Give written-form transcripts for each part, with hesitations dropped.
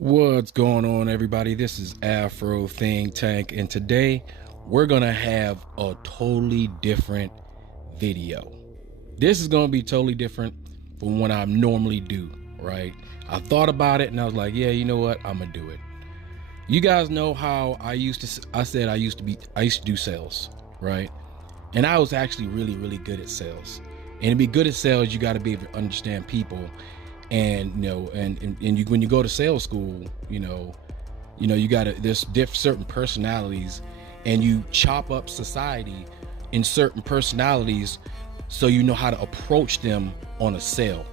What's going on, everybody? This is Afro Think Tank, and today we're gonna have a totally different video. This is gonna be totally different from what I normally do, right? I thought about it and I was like, yeah, you know what? I'm gonna do it. You guys know how I used to do sales, right? And I was actually really good at sales. And to be good at sales, you got to be able to understand people. And when you go to sales school, you gotta, there's certain personalities, and you chop up society in certain personalities so you know how to approach them on a sale.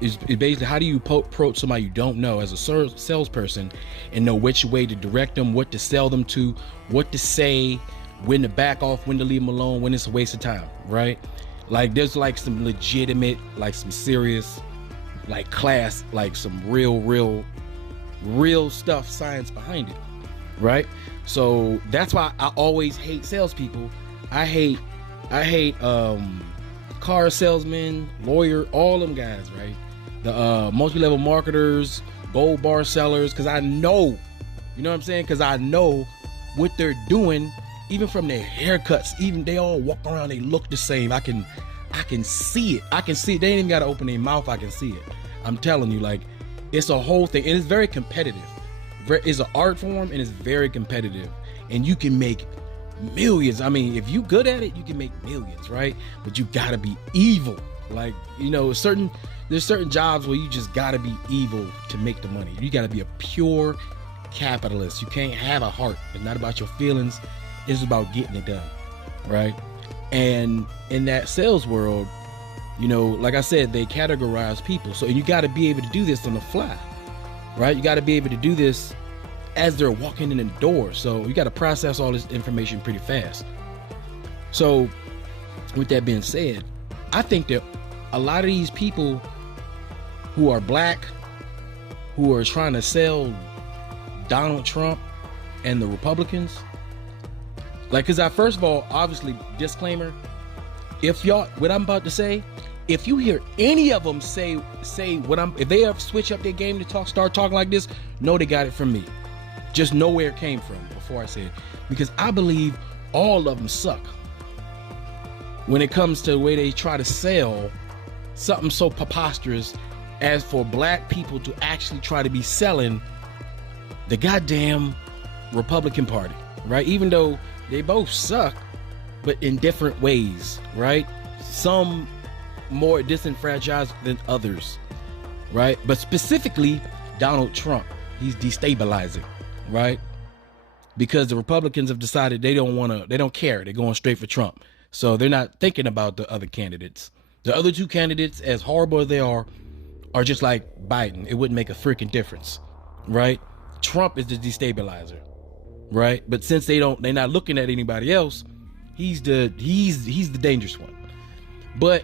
Basically, how do you approach somebody you don't know as a salesperson and know which way to direct them, what to sell them to, what to say, when to back off, when to leave them alone, when it's a waste of time, right? Like there's like some legitimate, like some serious, like class, like some real stuff, science behind it, right? So that's why I always hate salespeople. I hate car salesmen, lawyer, all them guys, right? The multi-level marketers, gold bar sellers, because I know, you know what I'm saying? Because I know what they're doing, even from their haircuts, even they all walk around, they look the same. I can see it. I can see it. They ain't even got to open their mouth. I can see it. I'm telling you, like, it's a whole thing. It is very competitive. It's an art form, and it's very competitive. And you can make millions. I mean, if you good at it, you can make millions, right? But you gotta be evil. Like, there's certain jobs where you just gotta be evil to make the money. You gotta be a pure capitalist. You can't have a heart. It's not about your feelings. It's about getting it done, right? And in that sales world, like I said, they categorize people. So you got to be able to do this on the fly, right? You got to be able to do this as they're walking in the door. So you got to process all this information pretty fast. So with that being said, I think that a lot of these people who are black, who are trying to sell Donald Trump and the Republicans, because first of all, obviously, disclaimer, what I'm about to say, if you hear any of them say if they ever switch up their game to start talking like this, know they got it from me. Just know where it came from before I say it, because I believe all of them suck when it comes to the way they try to sell something so preposterous as for black people to actually try to be selling the goddamn Republican Party, right? Even though they both suck, but in different ways, right? Some more disenfranchised than others, right? But specifically Donald Trump, he's destabilizing, right? Because the Republicans have decided they don't care. They're going straight for Trump. So they're not thinking about the other candidates. The other two candidates, as horrible as they are just like Biden. It wouldn't make a freaking difference, right? Trump is the destabilizer, right? But since they're not looking at anybody else, he's the dangerous one. But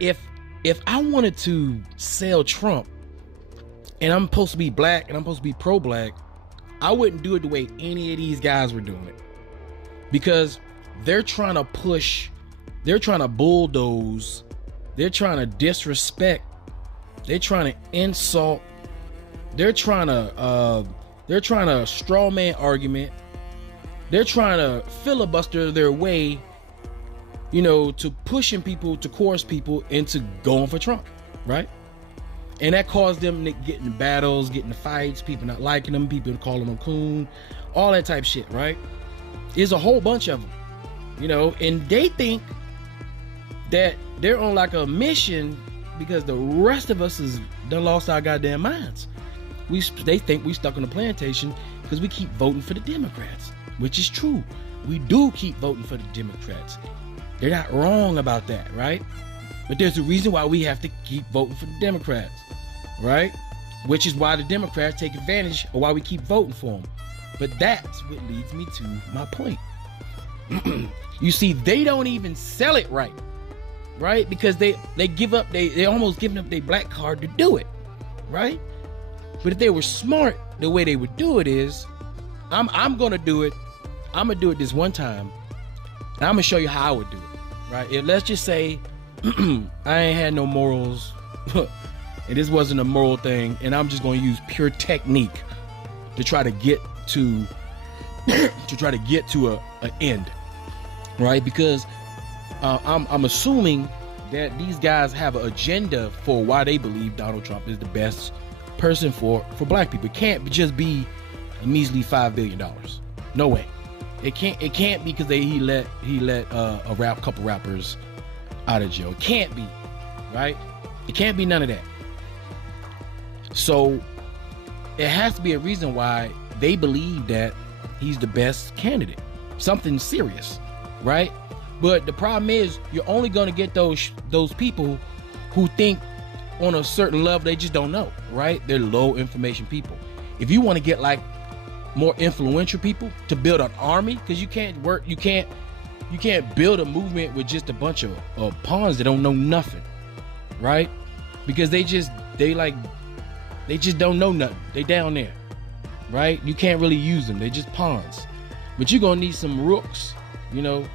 if I wanted to sell Trump and I'm supposed to be black and I'm supposed to be pro-black, I wouldn't do it the way any of these guys were doing it, because they're trying to push, they're trying to bulldoze, they're trying to disrespect, they're trying to insult, they're trying to straw man argument, they're trying to filibuster their way, to pushing people, to coerce people into going for Trump, right? And that caused them to get in battles, get in fights, people not liking them, people calling them coon, all that type of shit, right? There's a whole bunch of them, and they think that they're on like a mission because the rest of us is done lost our goddamn minds. They think we stuck on the plantation because we keep voting for the Democrats, which is true. We do keep voting for the Democrats. They're not wrong about that, right? But there's a reason why we have to keep voting for the Democrats, right? Which is why the Democrats take advantage of why we keep voting for them. But that's what leads me to my point. You see, they don't even sell it right? Because they give up, they almost giving up their black card to do it, right? But if they were smart, the way they would do it is, I'm gonna do it. I'm gonna do it this one time, and I'm gonna show you how I would do it, right? Let's just say I ain't had no morals and this wasn't a moral thing, and I'm just going to use pure technique to try to get to an end, right? Because I'm assuming that these guys have an agenda for why they believe Donald Trump is the best person for black people. It can't just be a measly $5 billion. No way. It can't be because he let a couple rappers out of jail. It can't be, right? It can't be none of that. So it has to be a reason why they believe that he's the best candidate. Something serious, right? But the problem is you're only going to get those people who think on a certain level they just don't know, right? They're low information people. If you want to get like more influential people to build an army, because you can't build a movement with just a bunch of pawns that don't know nothing, right? Because they just don't know nothing. They down there, right? You can't really use them. They're just pawns. But you're gonna need some rooks, you know.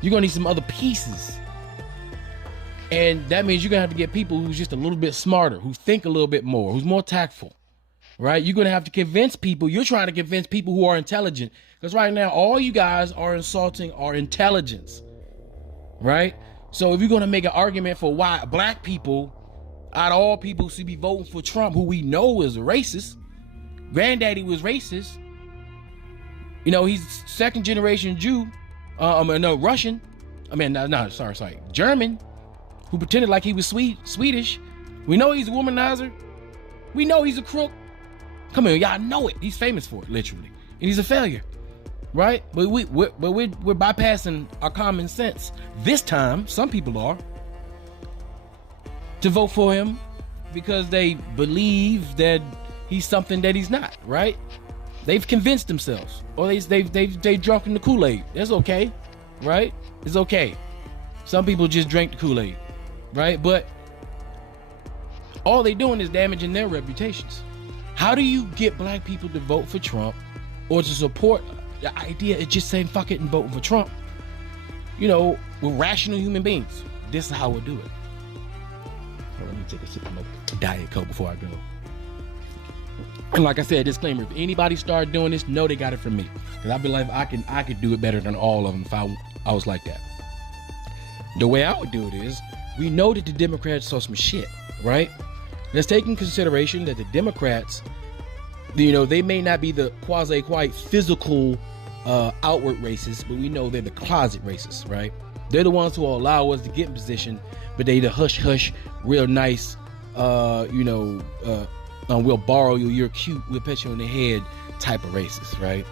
You're gonna need some other pieces. And that means you're gonna have to get people who's just a little bit smarter, who think a little bit more, who's more tactful, right? You're gonna have to convince people. You're trying to convince people who are intelligent. Because right now, all you guys are insulting our intelligence, right? So if you're gonna make an argument for why black people, out of all people, should be voting for Trump, who we know is a racist, granddaddy was racist, you know, he's second generation Jew, Russian, German, who pretended like he was Swedish. We know he's a womanizer. We know he's a crook. Come on, y'all know it. He's famous for it, literally. And he's a failure, right? But we're bypassing our common sense. This time, some people are, to vote for him because they believe that he's something that he's not, right? They've convinced themselves, or they've drunk in the Kool-Aid. That's okay, right? It's okay. Some people just drink the Kool-Aid, right? But all they're doing is damaging their reputations. How do you get black people to vote for Trump or to support the idea of just saying fuck it and voting for Trump? You know, we're rational human beings. This is how we'll do it. Let me take a sip of my Diet Coke before I go. And like I said, disclaimer, if anybody started doing this, know they got it from me. Because I believe I could do it better than all of them if I was like that. The way I would do it is, we know that the Democrats saw some shit, right? Let's take in consideration that the Democrats, you know, they may not be the quasi-quite physical outward racists, but we know they're the closet racists, right? They're the ones who will allow us to get in position, but they the hush-hush, real nice, we'll borrow you, you're cute, we'll pet you in the head type of racist, right?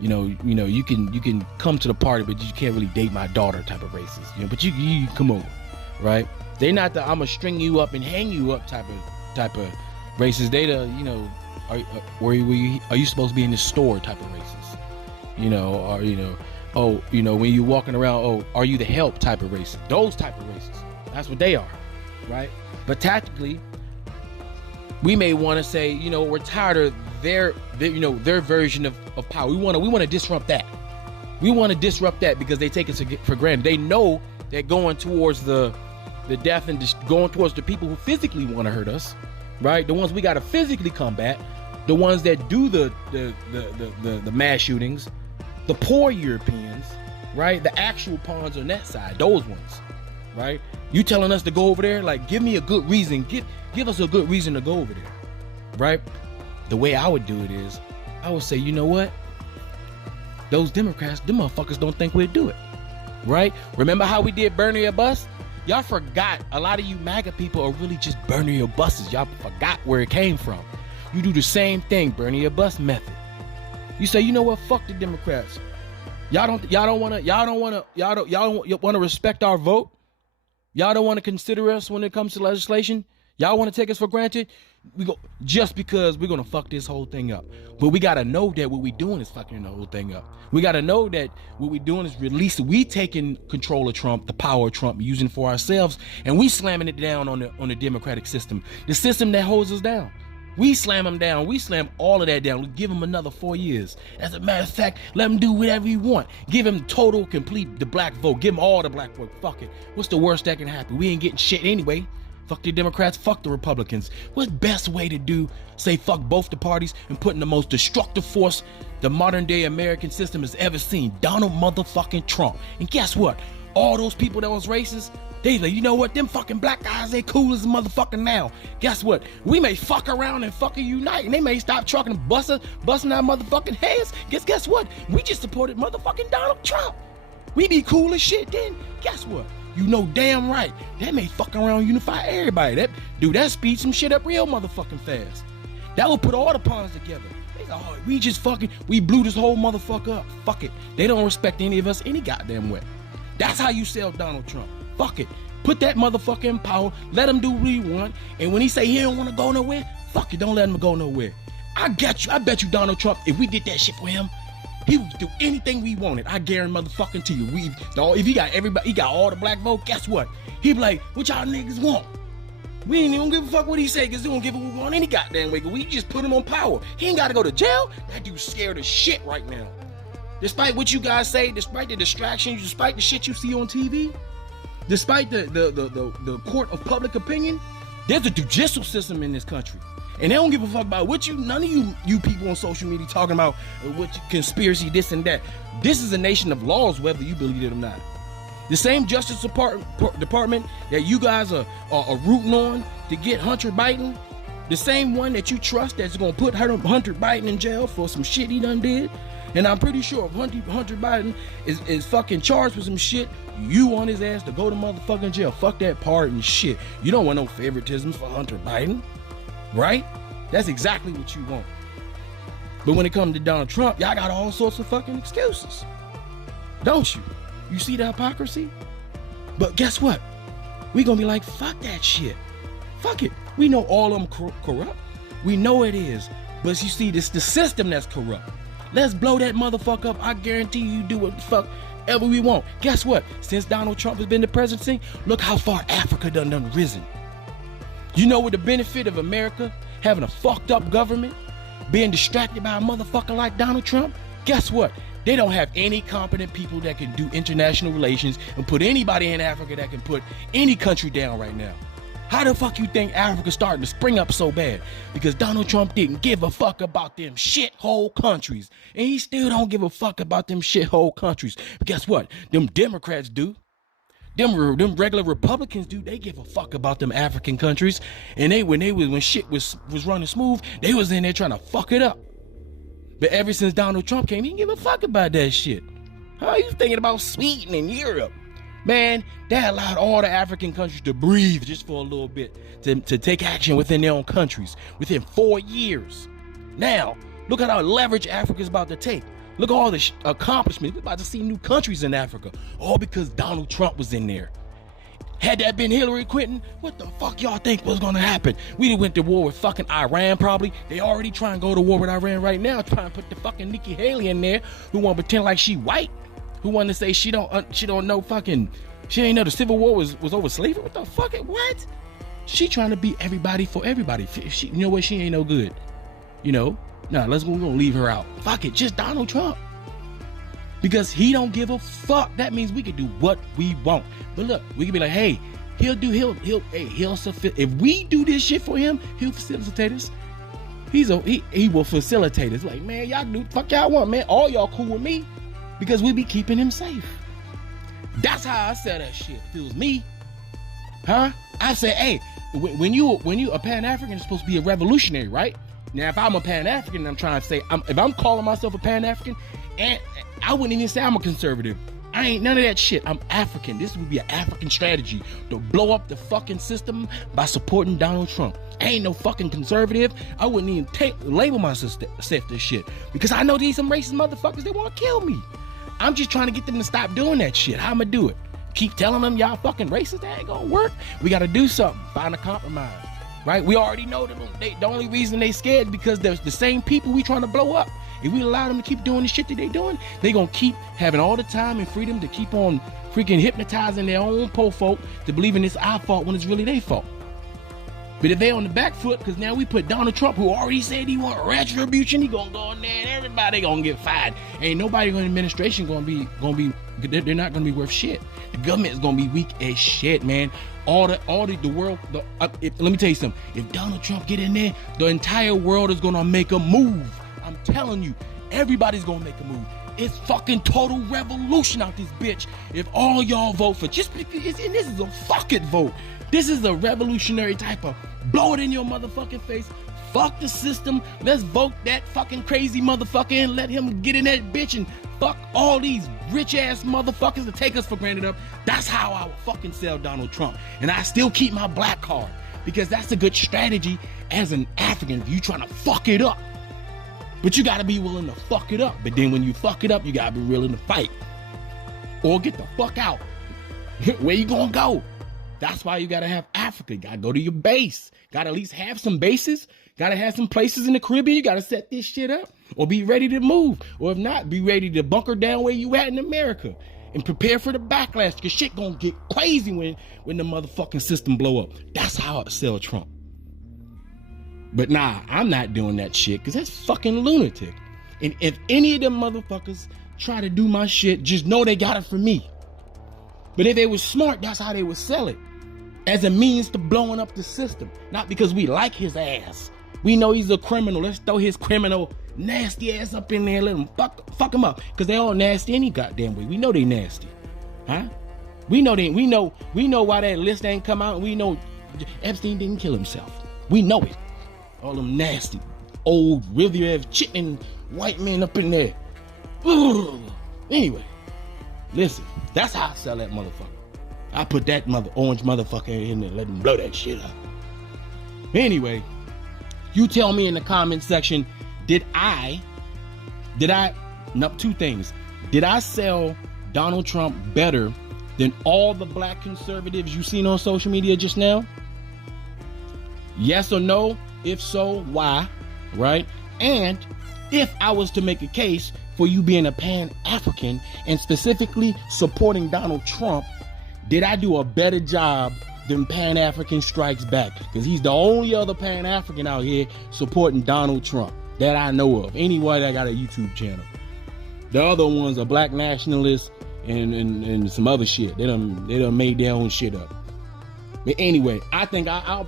You know, you can come to the party, but you can't really date my daughter type of racist, you know, but you come over, right? They're not the I'm gonna string you up and hang you up type of racist. They the, you know, are you supposed to be in the store type of racist, you know, or, you know, oh, you know, when you walking around, oh, are you the help type of racist? Those type of racists. That's what they are, right? But tactically, we may want to say, you know, we're tired of their version of power. We want to disrupt that. We want to disrupt that because they take us for granted. They know that going towards the death and going towards the people who physically want to hurt us, right? The ones we got to physically combat, the ones that do the mass shootings, the poor Europeans, right? The actual pawns on that side, those ones, right? You telling us to go over there? Like, give me a good reason. Give us a good reason to go over there, right? The way I would do it is, I would say, you know what? Those Democrats, them motherfuckers don't think we'd do it, right? Remember how we did burn your bus? Y'all forgot. A lot of you MAGA people are really just burning your buses. Y'all forgot where it came from. You do the same thing, burning your bus method. You say, you know what? Fuck the Democrats. Y'all don't want to respect our vote. Y'all don't want to consider us when it comes to legislation. Y'all want to take us for granted. We go just because we're gonna fuck this whole thing up. But we gotta know that what we doing is fucking the whole thing up. We gotta know that what we doing is we taking control of Trump, the power of Trump, using for ourselves, and we slamming it down on the democratic system, the system that holds us down. We slam them down. We slam all of that down. We give them another 4 years. As a matter of fact, let them do whatever you want. Give them total, complete, the black vote. Give them all the black vote. Fuck it. What's the worst that can happen? We ain't getting shit anyway. Fuck the Democrats, fuck the Republicans. What's the best way to do, say fuck both the parties and put in the most destructive force the modern day American system has ever seen? Donald motherfucking Trump. And guess what? All those people that was racist, they like, you know what? Them fucking black guys, they cool as a motherfucker now. Guess what? We may fuck around and fucking unite, and they may stop trucking and busting our motherfucking heads. Guess what? We just supported motherfucking Donald Trump. We be cool as shit then. Guess what? You know damn right. That may fuck around unify everybody. That speed some shit up real motherfucking fast. That will put all the pawns together. They go, oh, we blew this whole motherfucker up. Fuck it. They don't respect any of us any goddamn way. That's how you sell Donald Trump. Fuck it. Put that motherfucker in power. Let him do what he want. And when he say he don't want to go nowhere, fuck it. Don't let him go nowhere. I bet you Donald Trump, if we did that shit for him, he would do anything we wanted. I guarantee motherfucking to you. If he got everybody, he got all the black vote, guess what? He be like, what y'all niggas want? We ain't even give a fuck what he say, because he don't give a what we want any goddamn way. We just put him on power. He ain't got to go to jail. That dude's scared as shit right now. Despite what you guys say, despite the distractions, despite the shit you see on TV, despite the court of public opinion, there's a judicial system in this country. And they don't give a fuck about none of you people on social media talking about what conspiracy, this and that. This is a nation of laws, whether you believe it or not. The same Justice Department that you guys are rooting on to get Hunter Biden, the same one that you trust that's gonna put Hunter Biden in jail for some shit he done did. And I'm pretty sure if Hunter Biden is fucking charged with some shit, you want his ass to go to motherfucking jail. Fuck that pardon shit. You don't want no favoritisms for Hunter Biden. Right? That's exactly what you want. But when it comes to Donald Trump, y'all got all sorts of fucking excuses. Don't you? You see the hypocrisy? But guess what? We gonna be like, fuck that shit. Fuck it. We know all of them corrupt. We know it is. But you see, this the system that's corrupt. Let's blow that motherfucker up. I guarantee you do what the fuck ever we want. Guess what? Since Donald Trump has been the presidency, look how far Africa done risen. You know what the benefit of America having a fucked up government, being distracted by a motherfucker like Donald Trump? Guess what? They don't have any competent people that can do international relations and put anybody in Africa that can put any country down right now. How the fuck you think Africa's starting to spring up so bad? Because Donald Trump didn't give a fuck about them shithole countries. And he still don't give a fuck about them shithole countries. But guess what? Them Democrats do. Them regular Republicans do. They give a fuck about them African countries. And when shit was running smooth, they was in there trying to fuck it up. But ever since Donald Trump came, he didn't give a fuck about that shit. How you thinking about Sweden and Europe? Man, that allowed all the African countries to breathe just for a little bit, to take action within their own countries within 4 years. Now, look at how leverage Africa's about to take. Look at all the accomplishments. We're about to see new countries in Africa, all because Donald Trump was in there. Had that been Hillary Clinton, what the fuck y'all think was gonna happen? We went to war with fucking Iran probably. They already trying to go to war with Iran right now, trying to put the fucking Nikki Haley in there, who want to pretend like she white, who want to say she don't know fucking, she ain't know the Civil War was over slavery. What the fuck? What? She trying to be everybody for everybody. You know what? She ain't no good. You know? Nah, we're gonna leave her out. Fuck it, just Donald Trump. Because he don't give a fuck. That means we can do what we want. But look, we can be like, hey, if we do this shit for him, he'll facilitate us. He will facilitate us. Like, man, y'all do fuck y'all want, man. All y'all cool with me because we be keeping him safe. That's how I say that shit. If it was me, I say, hey, when you a Pan-African, it's supposed to be a revolutionary, right? Now, if I'm a Pan-African, I'm trying to say, if I'm calling myself a Pan-African, and I wouldn't even say I'm a conservative. I ain't none of that shit. I'm African. This would be an African strategy to blow up the fucking system by supporting Donald Trump. I ain't no fucking conservative. I wouldn't even label myself this shit because I know these some racist motherfuckers. They want to kill me. I'm just trying to get them to stop doing that shit. How I'ma do it? Keep telling them y'all fucking racist? That ain't gonna work. We gotta do something. Find a compromise. Right? We already know that the only reason they scared is because there's the same people we trying to blow up. If we allow them to keep doing the shit that they doing, they gonna keep having all the time and freedom to keep on freaking hypnotizing their own po folk to believing it's our fault when it's really their fault. But if they on the back foot, because now we put Donald Trump, who already said he want retribution, he gonna go in there and everybody gonna get fired. Ain't nobody in the administration gonna be they're not gonna be worth shit. The government is gonna be weak as shit, man. The world. Let me tell you something. If Donald Trump get in there, the entire world is gonna make a move. I'm telling you, everybody's gonna make a move. It's fucking total revolution out this bitch. If all y'all vote for, just because, and this is a fucking vote. This is a revolutionary type of blow it in your motherfucking face. Fuck the system. Let's vote that fucking crazy motherfucker and let him get in that bitch and fuck all these rich ass motherfuckers that take us for granted up. That's how I would fucking sell Donald Trump. And I still keep my black card because that's a good strategy as an African if you trying to fuck it up. But you gotta be willing to fuck it up. But then when you fuck it up, you gotta be willing to fight. Or get the fuck out. Where you gonna go? That's why you gotta have Africa. You gotta go to your base. Gotta at least have some bases. Gotta have some places in the Caribbean. You gotta set this shit up. Or be ready to move. Or if not, be ready to bunker down where you at in America. And prepare for the backlash. Because shit gonna get crazy when the motherfucking system blow up. That's how I sell Trump. But nah, I'm not doing that shit because that's fucking lunatic. And if any of them motherfuckers try to do my shit, just know they got it from me. But if they was smart, that's how they would sell it. As a means to blowing up the system. Not because we like his ass. We know he's a criminal. Let's throw his criminal nasty ass up in there and let him fuck him up. Because they all nasty any goddamn way. We know they nasty. Huh? We know why that list ain't come out. We know Epstein didn't kill himself. We know it. All them nasty, old, Riviera chitin white men up in there. Anyway, listen, that's how I sell that motherfucker. I put that orange motherfucker in there, let him blow that shit up. Anyway, you tell me in the comment section, two things. Did I sell Donald Trump better than all the black conservatives you seen on social media just now? Yes or no? If so, why? Right? And if I was to make a case for you being a Pan-African and specifically supporting Donald Trump, did I do a better job than Pan-African Strikes Back? Because he's the only other Pan-African out here supporting Donald Trump that I know of. Anybody that got a YouTube channel. The other ones are black nationalists and some other shit. They done made their own shit up. But anyway, I think I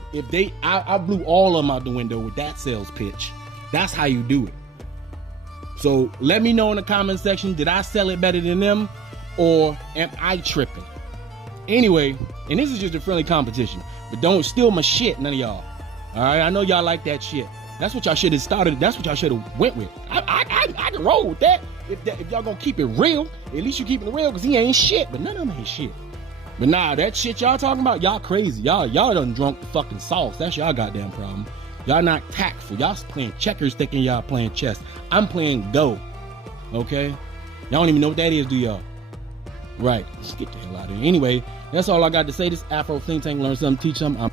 blew all of them out the window with that sales pitch. That's how you do it. So let me know in the comment section, did I sell it better than them or am I tripping? Anyway, and this is just a friendly competition, but don't steal my shit, none of y'all. All right, I know y'all like that shit. That's what y'all should have started. That's what y'all should have went with. I can roll with that. If y'all gonna keep it real, at least you keeping it real because he ain't shit, but none of them ain't shit. But nah, that shit y'all talking about, y'all crazy. Y'all done drunk the fucking sauce. That's y'all goddamn problem. Y'all not tactful. Y'all playing checkers thinking y'all playing chess. I'm playing Go. Okay? Y'all don't even know what that is, do y'all? Right. Let's get the hell out of here. Anyway, that's all I got to say. This Afro Think Tank. Learn something, teach something.